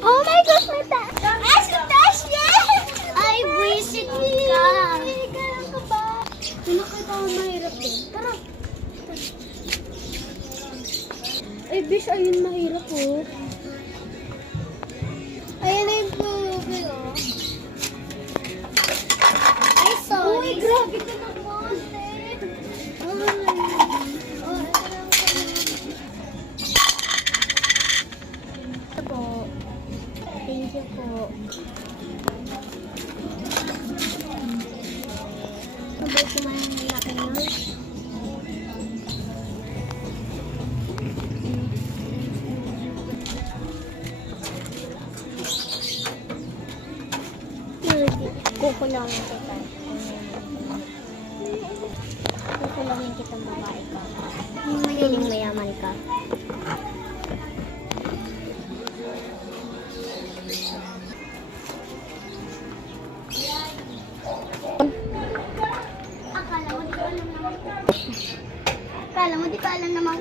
Oh my gosh, may taas! Ah, si Tasha! Ay, buwisit ka! Kailan ka ba? Pinakita ko mahirap din. Tara! Ay, bish, ayun mahirap oh. Ayan na yung pulubi oh. Ay, sorry. Uy, grabe ka naman eh. Ito po. Thank you po. Mabait naman yung laki nun. Kukulongin kita. Kukulongin kitang babae ka. Yung magaling mayaman ka. Akala mo di ko alam naman.